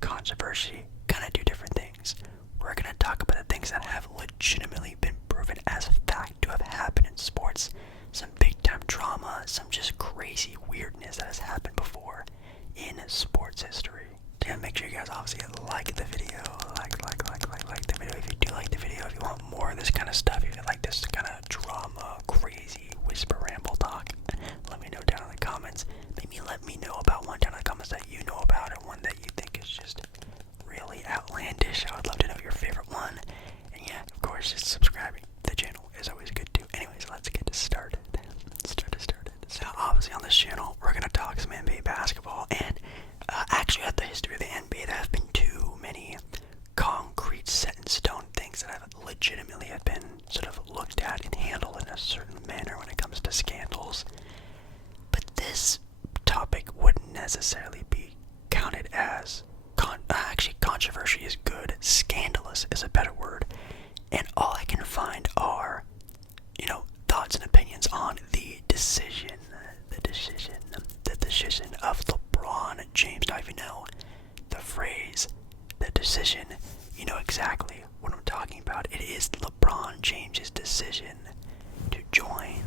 controversy, gonna do different things. We're gonna talk about the things that have legitimately been proven as fact to have happened in sports, some big time drama, some just crazy weirdness that has happened before in sports history. Yeah, make sure you guys obviously like the video, like the video if you do like the video. If you want more of this kind of stuff, if you like this kind of drama, crazy whisper ramble talk, let me know down in the comments. Maybe let me know about one down in the comments that you know about, or one that you think is just really outlandish. I would love to know your favorite one. And yeah, of course, just subscribing to the channel is always good too. Anyways, let's get started. So obviously on this channel, we're gonna talk some NBA basketball, and actually at the history of the NBA, there have been too many concrete, set in stone things that have legitimately have been sort of looked at and handled in a certain manner when it comes to scandals. But this topic wouldn't necessarily be counted as actually, controversy is good. Scandalous is a better word. And all I can find are, thoughts and opinions on the decision of LeBron James. Now, if you know the phrase, the decision, you know exactly what I'm talking about. It is LeBron James's decision to join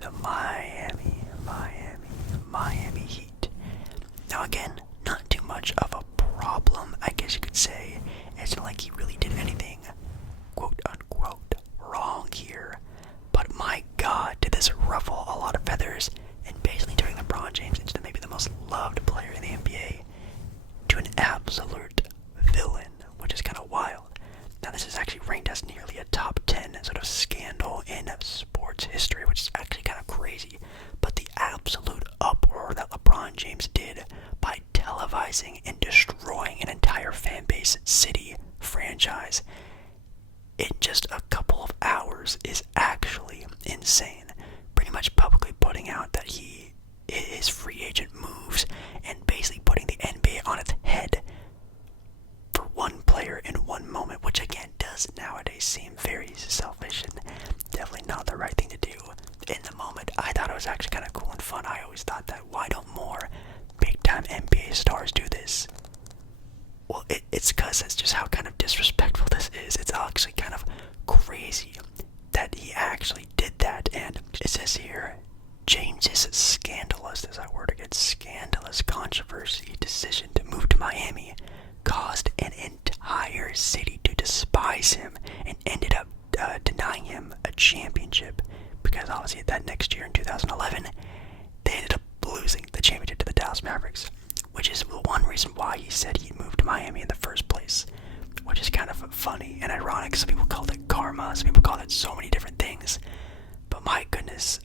the Miami Heat. Now again, not too much of a problem, I guess you could say. It's not like he really did anything quote unquote wrong here, but my god, did this ruffle a lot of feathers and basically turning LeBron James into maybe the most loved player in the NBA to an absolute villain, which is kind of wild. Now this is actually ranked as nearly a top 10 sort of scandal in sports history, which is actually kind of crazy. But the absolute uproar that LeBron James did by televising and destroying an entire fan base, city, franchise in just a couple of hours is actually insane. Pretty much publicly putting out that his free agent moves and basically putting the NBA on its head for one player in one moment, which again does nowadays seem very selfish and definitely not the right thing to do. In the moment, I thought it was actually kind of cool and fun. I always thought that, why don't more big time NBA stars do this? Well, it's because that's just how kind of disrespectful this is. It's actually kind of crazy that he actually did that. And it says here, James's scandalous, there's that word again, scandalous controversy decision to move to Miami caused an entire city to despise him and ended up denying him a championship, because obviously that next year in 2011 they ended up losing the championship to the Dallas Mavericks, which is one reason why he said he'd moved to Miami in the first place, which is kind of funny and ironic. Some people called it karma, some people call it so many different things, but my goodness,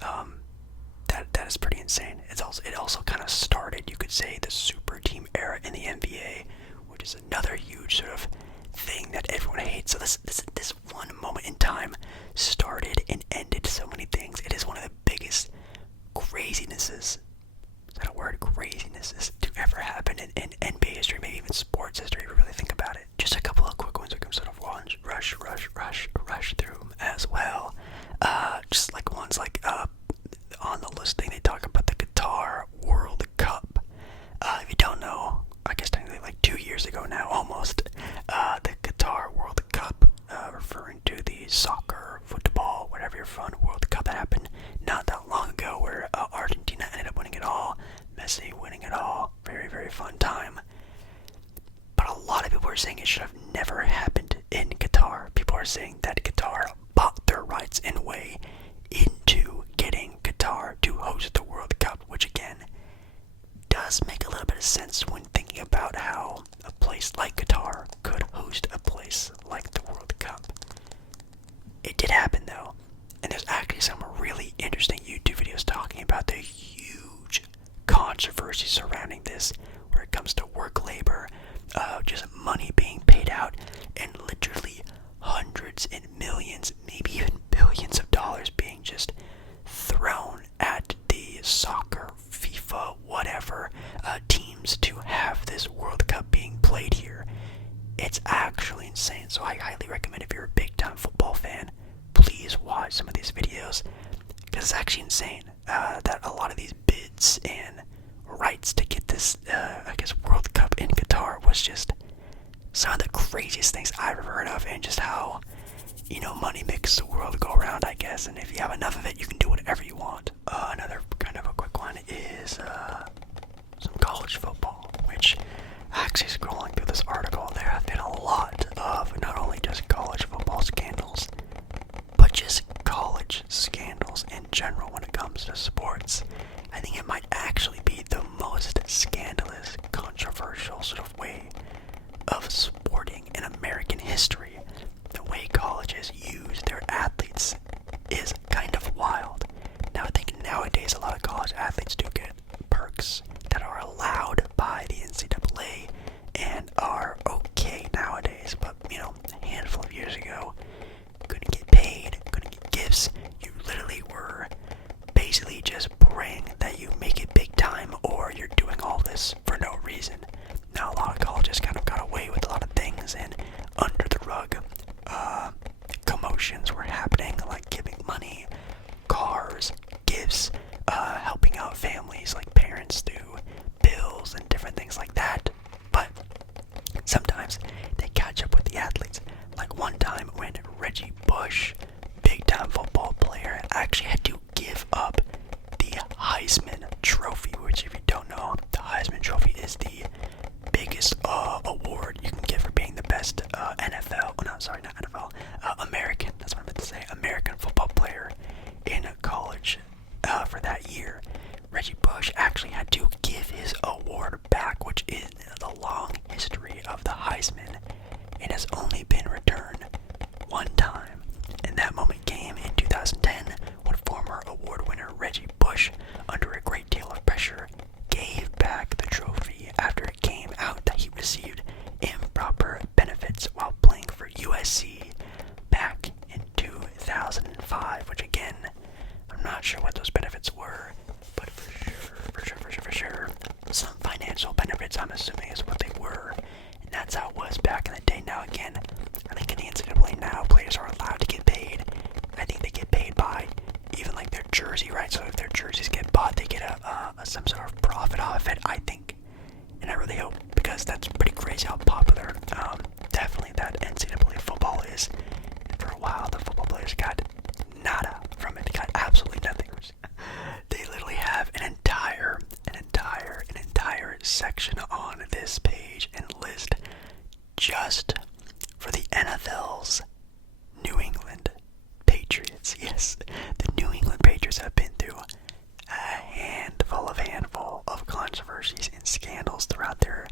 that is pretty insane. It also kind of started, you could say, the super team era in the NBA, which is another huge sort of thing that everyone hates. So this one moment in time started and ended so many things. It is one of the biggest crazinesses, is that a word, crazinesses, to ever happen in NBA history, maybe even sports history if you really think about it. Just a couple of quick ones we can sort of rush through as well. Just like ones like on the listing, they talk about the Qatar World Cup. If you don't know, I guess technically like 2 years ago now, almost, the Qatar World Cup, referring to the soccer, football, whatever you're from, World Cup that happened not that long ago, where Argentina ended up winning it all, Messi winning it all. Very, very fun time. But a lot of people are saying it should have never happened in Qatar. People are saying that Qatar bought their rights in a way into getting Qatar to host the World Cup, which again does make a little bit of sense when thinking about how a place like Qatar could host a place like the World Cup. It did happen though, and there's actually some really interesting YouTube videos talking about the huge controversy surrounding this, where it comes to work labor, just money being paid out, and literally hundreds and millions, maybe even billions of dollars being just thrown at the soccer, FIFA, whatever, teams to have this World Cup being played here. It's actually insane. So I highly recommend, if you're a big time football fan, please watch some of these videos, because it's actually insane that a lot of these bids and rights to get this, World Cup in Qatar was just some of the craziest things I've ever heard of, and just how, money makes the world go around, I guess, and if you have enough of it, you can do whatever you want. Another kind of a quick one is some college football, which, actually scrolling through this article, there have been a lot of not only just college football scandals, but just college scandals in general when it comes to sports. I think it might actually be the most scandalous, controversial sort of way of sporting in American history. The way colleges use their athletes is kind of wild. Now, I think nowadays a lot of college athletes do get perks that are allowed by the NCAA and are okay nowadays, but a handful of years ago, couldn't get paid, couldn't get gifts. You literally were basically just praying that you make it big time, or you're doing all this for no reason. Now, a lot of colleges kind of got away with a lot of things, and under the rug, commotions were happening, like giving money, cars, gifts, helping out families, like parents through bills and different things like that. But sometimes they catch up with the athletes. Like one time when Reggie Bush, big time football player, actually had to give up the Heisman Trophy, which, if you don't know, the Heisman Trophy is the biggest award you can get for being the best American, that's what I meant to say, American football player in college for that year. Reggie Bush actually had to give his award back, which is the long history of the Heisman, and has only been returned one time. And that moment came in 2010 when former award winner Reggie Bush, under a great deal of pressure, gave back the trophy after it came out that he received improper benefits while playing for USC back in 2005, which again, I'm not sure what those benefits were, but for sure, some financial benefits, I'm assuming, is what they were, and that's how it was back in the day. Now again, I think in the NCAA now, players are allowed to get paid. I think they get paid by even like their jersey, right? So if their jerseys get bought, they get some sort of profit off it, I think. And I really hope, because that's pretty crazy how popular definitely that NCAA football is. And for a while, the football players got nada from it, got absolutely nothing. They literally have an entire section on this page and list just for the NFL's New England Patriots. Yes, the New England Patriots have been through a handful of controversies and scandals throughout their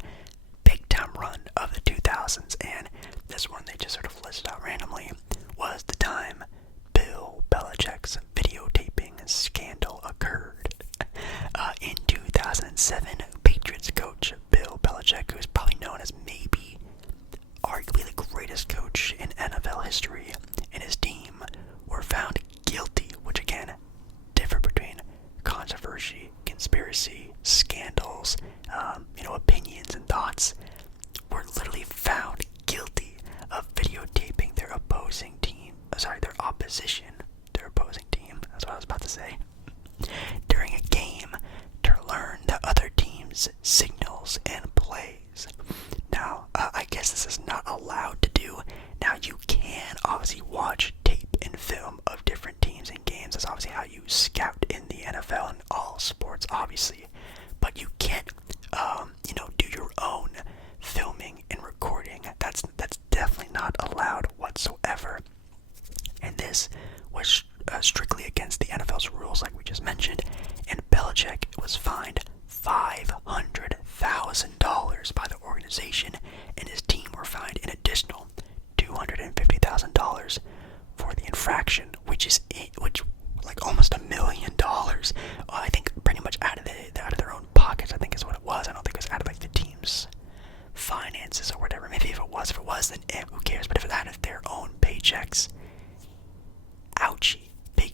big time run of the 2000s, and this one they just sort of listed out randomly was the time Bill Belichick's videotaping scandal occurred. In 2007, Patriots coach Bill Belichick, who is probably known as maybe arguably the greatest coach in NFL history, and his team were found guilty, which again, differ between controversy, conspiracy, scandals, opinions and thoughts, were literally found guilty of videotaping their opposing team, their opposing team, that's what I was about to say, during a game to learn the other team's signals and plays. Now, I guess this is not allowed to do. Now, you can obviously watch tape and film of different teams and games. That's obviously how you scout in the NFL and all sports, obviously. But you can't, do your own filming and recording. That's definitely not allowed whatsoever. And this was strictly against the NFL's rules, like we just mentioned. And Belichick was fined $500,000 by the organization, and his team were fined an additional $250,000 for the infraction, which like almost $1 million. I think pretty much out of their own pockets, I think is what it was. I don't think it was out of like the team's finances or whatever. Maybe if it was, then who cares? But if it out of their own paychecks, ouchie, big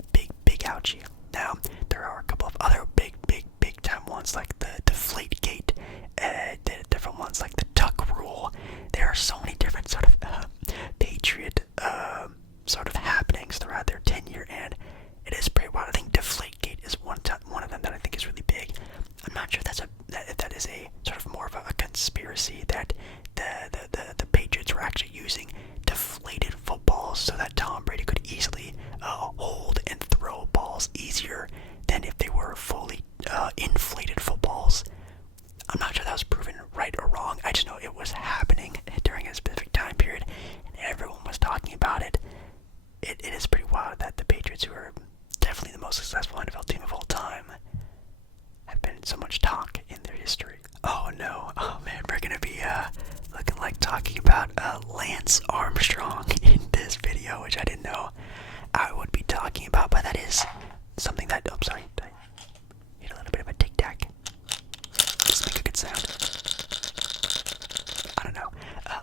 ouchie. Now there are a couple of other big time ones, like the Deflategate, different ones like the Tuck Rule. There are so many different sort of Patriot sort of happenings throughout their tenure, and it is pretty wild. I think Deflategate is one of them that I think is really big. I'm not sure that's a is a sort of more of a conspiracy that the Patriots were actually using deflated footballs so that Tom Brady could easily hold and throw balls easier than if they were fully inflated footballs. I'm not sure that was proven right or wrong. I just know it was happening during a specific time period, and everyone was talking about it. It is pretty wild that the Patriots, who are definitely the most successful NFL team of all time, have been in so much talk in their history. Oh no, oh man, we're gonna be looking like talking about Lance Armstrong in this video, which I didn't know I would be talking about, but that is something that, oh, sorry, I need a little bit of a tic-tac. Just make a good sound. I don't know.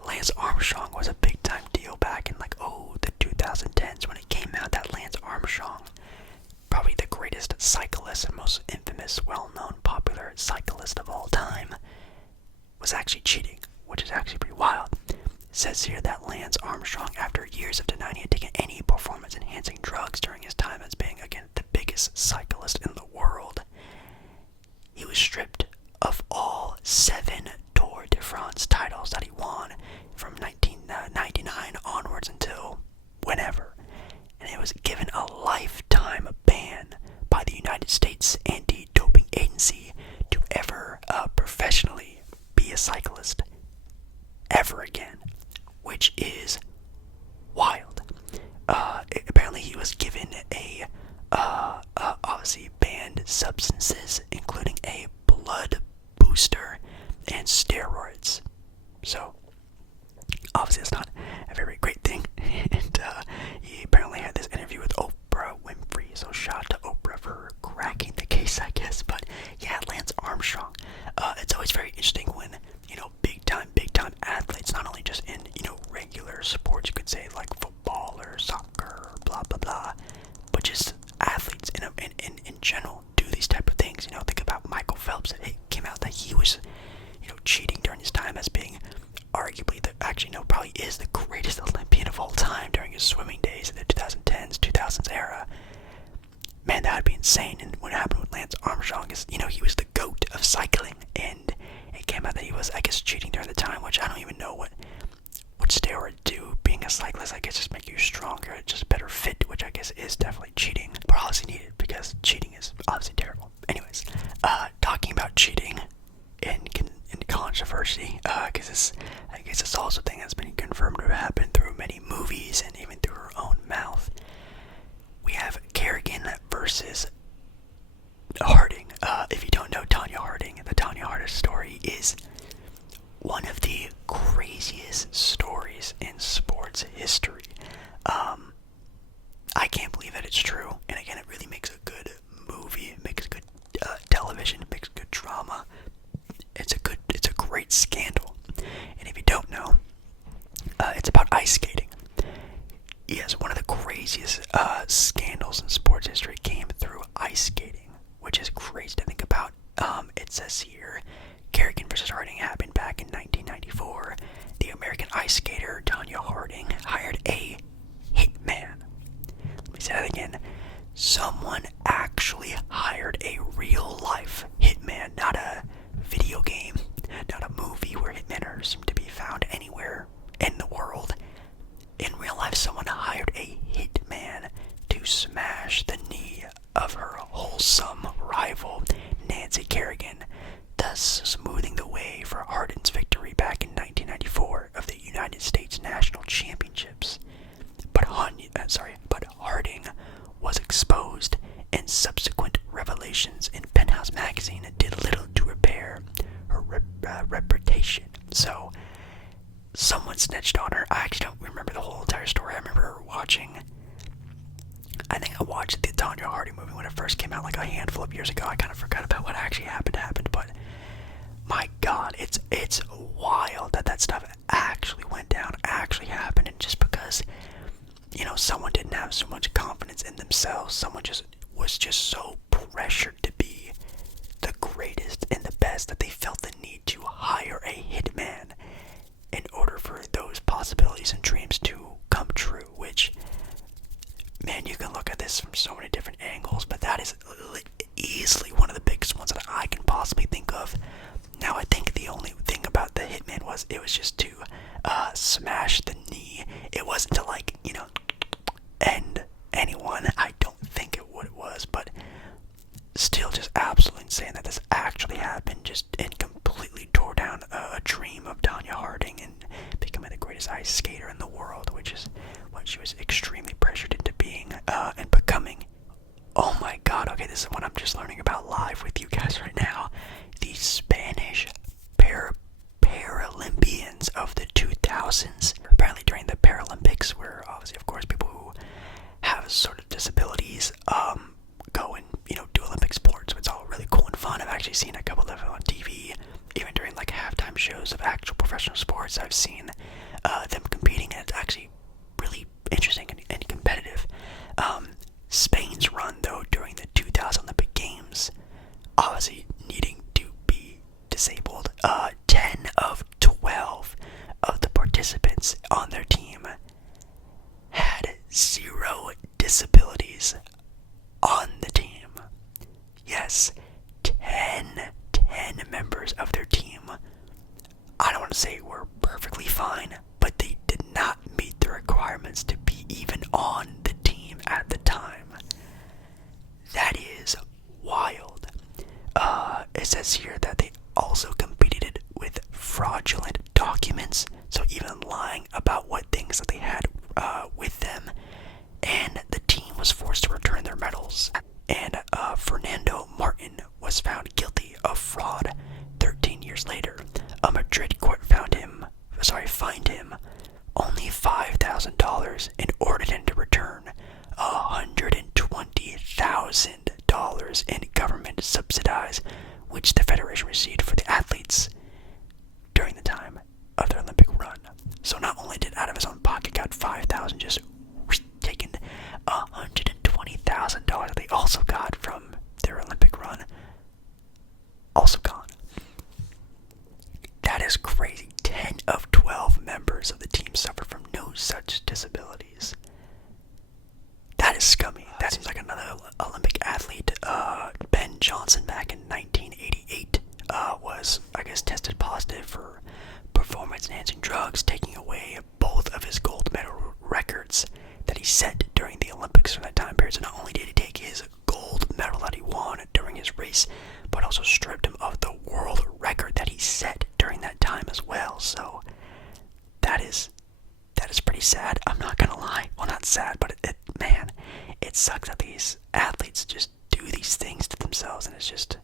Lance Armstrong was a big time deal back in the 2010s when it came out that Lance Armstrong, probably the greatest cyclist and most infamous, well-known, popular cyclist of all time, was actually cheating, which is actually pretty wild. It says here that Lance Armstrong, after years of denying he had taken any performance-enhancing drugs during his time as being, again, the biggest cyclist in the world, he was stripped of all 7 Tour de France titles that he won from 1999 onwards until whenever. And it was given a lifetime ban by the United States Anti-Doping Agency to ever professionally be a cyclist ever again, which is wild. Apparently he was given obviously banned substances, including a blood booster and steroids. So obviously it's not a very great thing. And he apparently had this interview with Oprah Winfrey, so shout out to Oprah for cracking the case, I guess. But yeah, Lance Armstrong. It's always very interesting when, big time athletes, not only just in, regular sports, you could say like football or soccer or blah blah blah, but just athletes in general do these type of things. Think about Michael Phelps. It came out that he was, cheating during his time as being arguably probably is the greatest Olympian of all time during his swimming days in the 2010s, 2000s era. Man, that would be insane. And what happened with Lance Armstrong is, he was the GOAT of cycling, and it came out that he was, I guess, cheating during the time, which I don't even know what steroids do. Being a cyclist, I guess, just make you stronger, just better fit, which I guess is definitely cheating, but obviously needed because cheating is obviously terrible. Anyways, talking about cheating and controversy, because I guess it's also a thing that's been confirmed to happen through many movies and even through her own mouth. We have Kerrigan versus Harding. If you don't know Tonya Harding, the Tonya Harding story is one of the craziest stories in sports history. I can't believe that it's true, and again, it really makes a good movie, it makes good television, it makes good drama. It's a great scandal. And if you don't know, it's about ice skating. Yes, one of the craziest scandals in sports history came through ice skating, which is crazy to think about. It says here, Kerrigan versus Harding happened back in 1994. The American ice skater Tonya Harding hired a hitman. Let me say that again. Someone actually hired a real-life hitman, not a video game, not a movie where hitmen are assumed to be found anywhere in the world. In real life, someone hired a hitman to smash the knee of her wholesome rival, Nancy Kerrigan, thus smoothing the way for Harding's victory back in 1994 of the United States National Championships. But Harding was exposed, and subsequent revelations in Penthouse magazine did little to repair her reputation. So, someone snitched on her. I actually don't remember the whole entire story. I remember I think I watched the Tonya Harding movie when it first came out like a handful of years ago. I kind of forgot about what actually happened, but my God, it's wild that stuff actually went down, actually happened, and just because, someone didn't have so much confidence in themselves, someone was just so pressured to be the greatest and the best that they felt the need to hire a hitman in order for those possibilities and dreams to come true, which, man, you can look at this from so many different angles, but that is easily one of the biggest ones that I can possibly think of. Now, and completely tore down a dream of Tonya Harding and becoming the greatest ice skater in the world, which is what she was extremely pressured into being and becoming. Oh my god, okay, this is what I'm just learning about live with you guys right now. The Spanish Paralympians of the 2000s, apparently during the Paralympics, where obviously, of course, people who have sort of disabilities go and, do Olympic sports. So it's all really cool and fun. I've actually seen a couple of them on TV, even during like halftime shows of actual professional sports. I've seen them competing, and it's actually really interesting and competitive. Spain's run, though, during the 2000 Olympic Games, obviously needing to be disabled, 10 of 12 of the participants on their team had 0 disabilities on the team. Yes, 10 members of their team, I don't want to say were perfectly fine, but they did not meet the requirements to be even on the team at the time. That is wild. It says here that they also competed with fraudulent documents, so even lying about what things that they had with them, and the team was forced to return their medals. And Fernando Martin was found guilty of fraud 13 years later. A Madrid court fined him only $5,000 and ordered him to return $120,000 in government subsidies, which the federation received for the athletes during the time of their Olympic run. So not only did out of his own pocket got $5,000 just taken, $120,000 they also got from their Olympic run also gone. That is crazy. 10 of 12 members of the team suffer from no such disabilities. That is scummy. That seems like another Olympic athlete. Ben Johnson back in 1988 was, I guess, tested positive for performance-enhancing drugs, taking away both of his gold medal records that he set during the Olympics from that time period. So not only did he take his gold medal that he won during his race, but also stripped him of the world record that he set during that time as well. So that is pretty sad. I'm not gonna lie. Well, not sad, but it sucks that these athletes just do these things to themselves, and it's just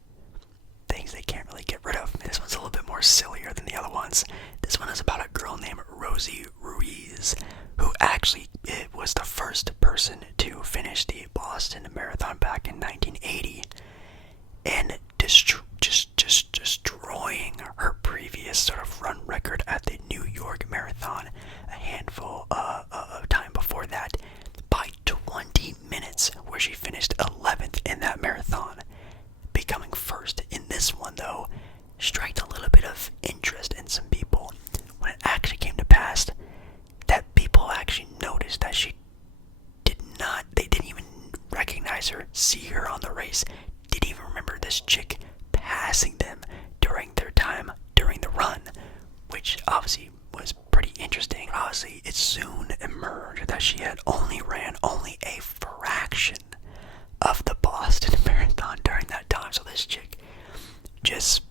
things they can't really get rid of. This one's a little bit more sillier than the other ones. This one is about a girl named Rosie Ruiz, who actually was the first person to finish the Boston Marathon back in 1980, and just destroying her previous sort of run record at the New York Marathon a handful of time before that by 20 minutes, where she finished 11th in that marathon. Becoming first in this one, though, struck a little bit of interest in some people when it actually came to pass that people actually noticed that they didn't even recognize her, see her on the race, didn't even remember this chick passing them during their time during the run, which obviously was pretty interesting. Obviously, it soon emerged that she had ran only a fraction of the Boston Marathon during that time. So this chick just,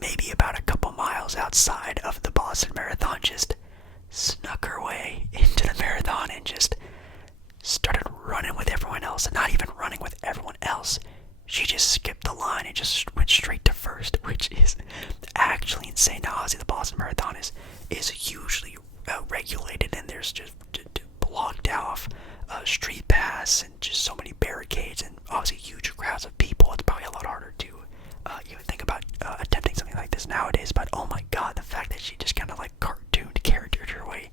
maybe about a couple miles outside of the Boston Marathon, just snuck her way into the marathon and just started running with everyone else. And not even running with everyone else, she just skipped the line and just went straight to first, which is actually insane. Now, obviously, the Boston Marathon is hugely regulated, and there's just blocked off street pass and just so many barricades and obviously huge crowds of people. It's probably a lot harder to even think about attempting something like this nowadays. But oh my god, the fact that she just kind of like cartooned charactered her way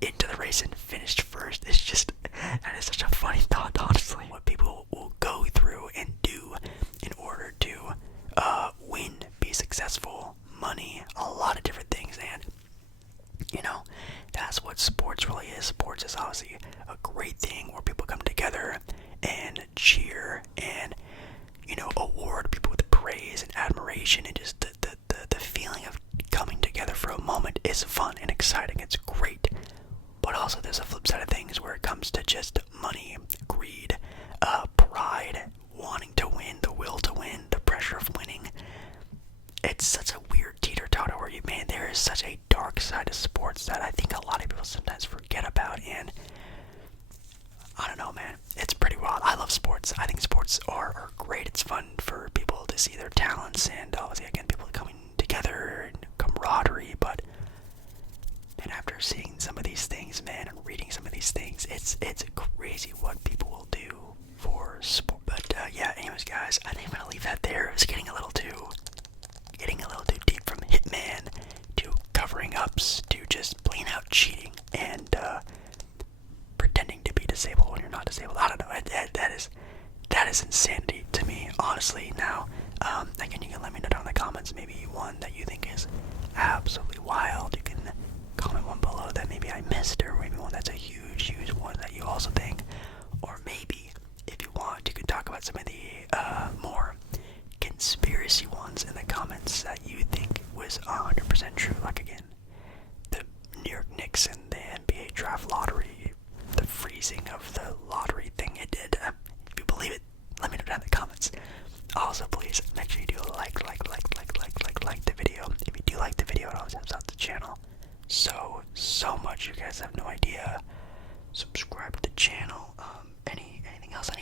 into the race and finished first is just, that is such a funny thought, honestly. What people will go through and do in order to win, be successful, money, a lot of different things, and that's what sports really is. Sports is obviously a great thing where people come together and cheer and award people with praise and admiration, and just the feeling of coming together for a moment is fun and exciting. It's great. But also there's a flip side of things where it comes to just money, greed, pride, wanting to win, the will to win, the pressure of winning. it's such a weird teeter-totter where there is such a dark side of sports that I think a lot of people sometimes forget about, and I don't know, man. It's pretty wild. I love sports. I think sports are great. It's fun for people to see their talents, and obviously, again, people coming together and camaraderie. But and after seeing some of these things, man, and reading some of these things, it's crazy what people will do for sport. But yeah, anyways, guys, I think I'm gonna leave that there. It was getting a little too deep, from hitman to covering ups to just plain out cheating and pretending to be disabled when you're not disabled. I don't know. That is insanity to me, honestly. Now, again, you can let me know down in the comments maybe one that you think is absolutely wild. You can comment one below that maybe I missed, or maybe one that's a huge one that you also think. Or maybe, if you want, you could talk about some of the more conspiracy ones in the comments that you think was 100% true. Like, again, the New York Knicks and the NBA draft lottery, the freezing of the lottery thing it did. If you believe it, let me know down in the comments. Also, please make sure you do like the video. If you do like the video, it always helps out the channel so much. You guys have no idea. Subscribe to the channel. Anything else I